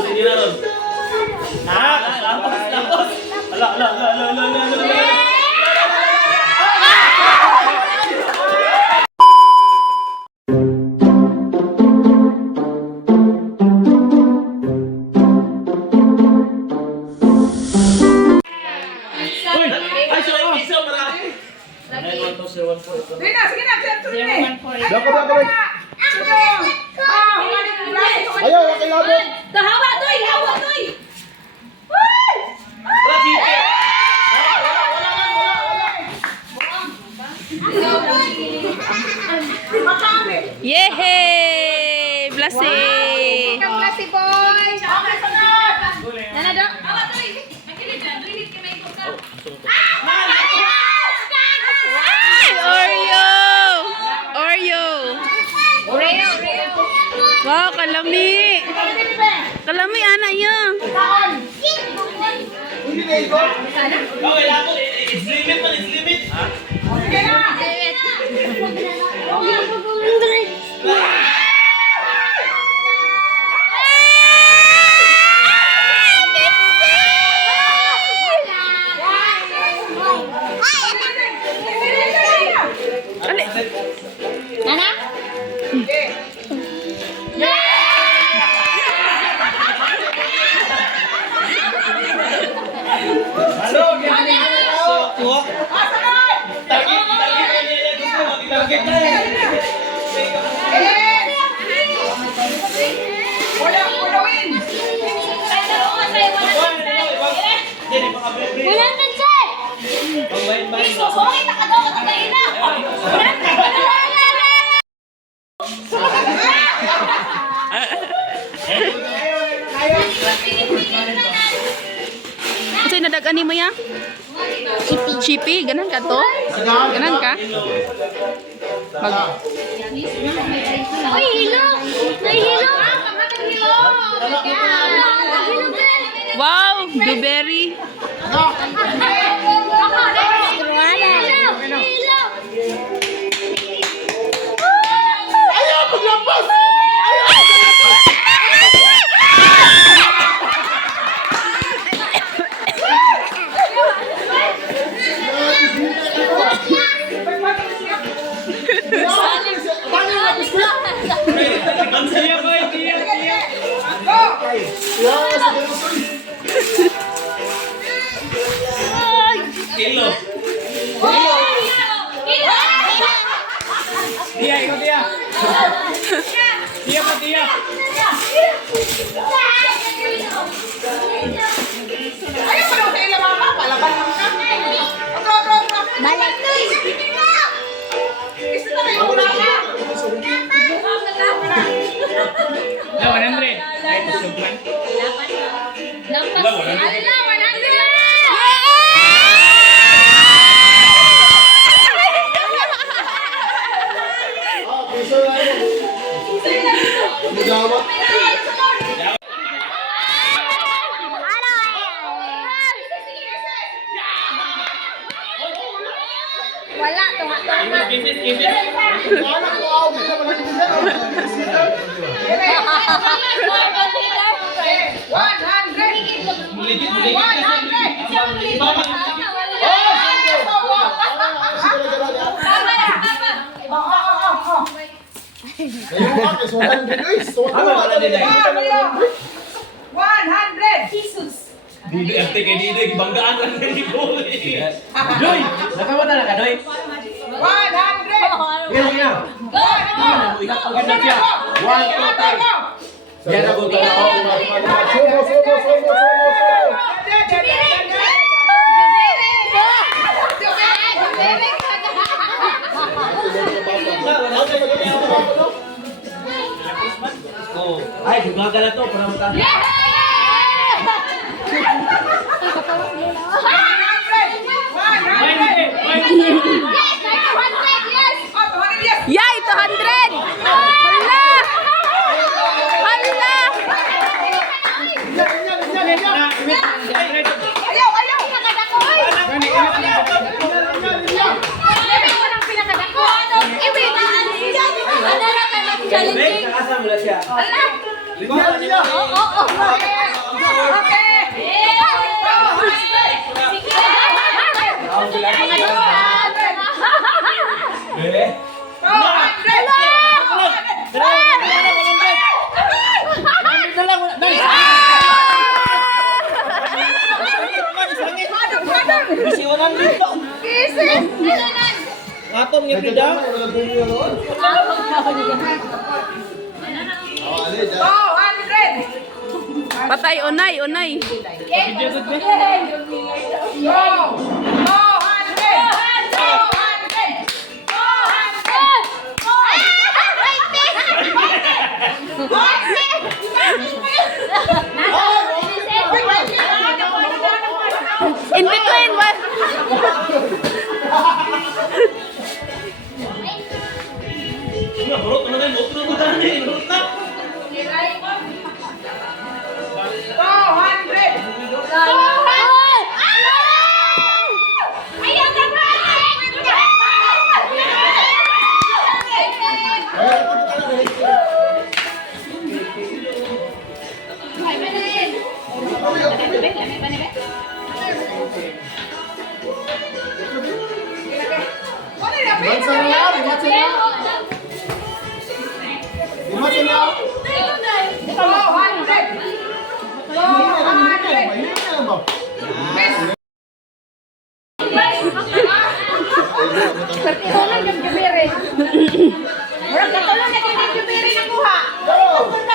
Sige na ron. Tapos. Ala. Sige na, sige na. Ayaw, okay labot. Tahawa, Toy! Hawa, Toy! Yehey! Blasi! Blasi, boy! Okay, sunod! Nana, dok? Hawa, Toy! Makinig ka, dulit ka may ikot ka. Oreo! Wow, kalami! Kalami, anak niya! Okay, ako. It's limit. Sige na! Nana? Halo, Target na eh. Wala win! Wala na dyan! Susungit na ka daw, katagayin na! Kasi nadagani mo ya? Chippy, ganan ka to? Ganan ka? Uy, hilo! May hilo! Wow, blueberry. Ayaw, paglampas! Kilo. Dia, ikut dia. Dia apa dia? Ayaw pa daw sa ila mama, palaban lang ka. Balik. Gusto na kayo mama. Lawan Andre. Ay, tusugan. Lawan Andre. Wala, tunga-tunga. Jesus. Didi, arte kay Didi, banggaan lang ni Boy. Doy, nakamata na ka, Doy. 100. Iya. Ikat pagod na siya. 1, 2, 3. Yan ako ka ako. Sumo. Ay, gumagala to para mata. Yay, 200! Hala! Hala! Ayaw! Pinakadakoy! Asa mula siya. Ala! Oo. Kisses! Atong niya pida. Patay, unay, unay. In between, what?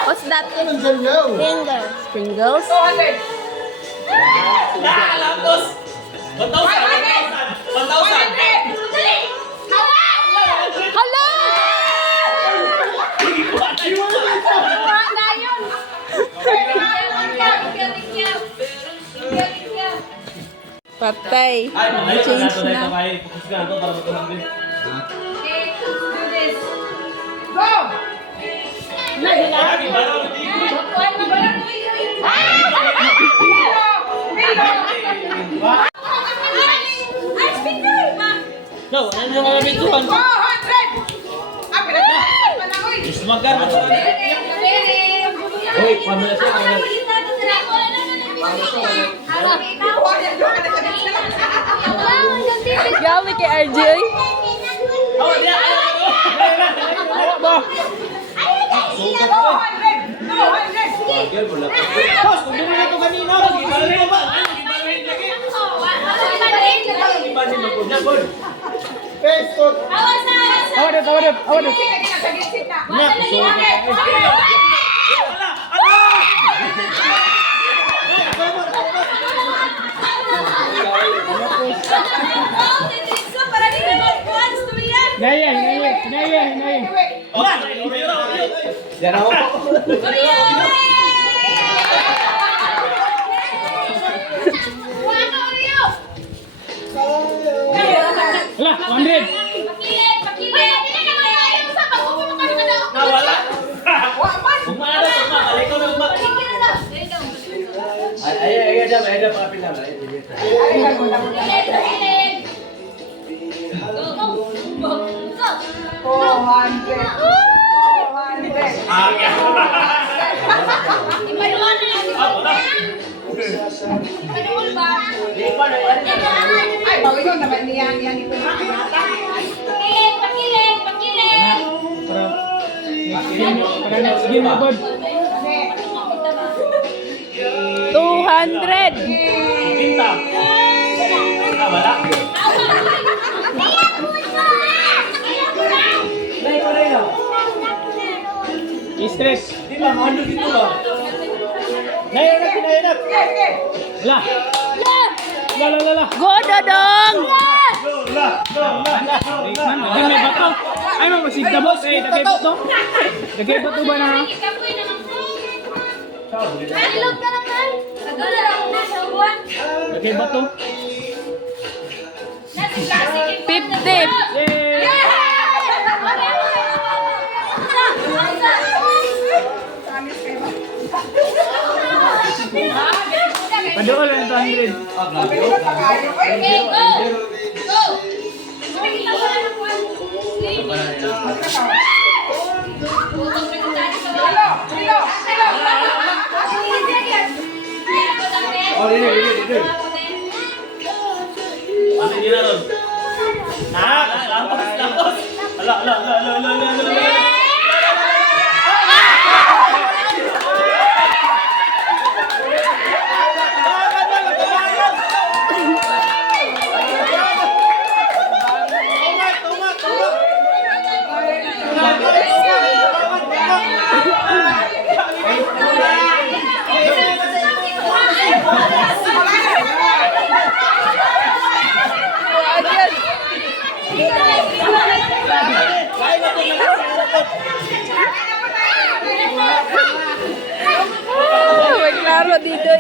What's that? Sprinkles. Sprinkles? Hello! Patay. Change na. No, ano yung mga bituan? Ismagar mo sa Hoy, pamela siya. Gawi kay RJ. Boss, kung doon na ito kanina, gibalik mo ba? Yan ako. Nawala. Umara, balik ko na umara. Ay, ada papel lang. Ay, bawin naman niya ito. Sige mo, Bod. 200. Pinta. Nawala. Stress. Di ba, ano dito ba? Nayanap. La. Go, Dodong! Ay, may bato. Ay, may masigda, boss. Eh, dagay bato. Dagay bato ba na? Dagay bato. 50. Yay! Padool ang 200. Oh, ini. Ano yun na ron? Lapos. Ala. Klaro dito.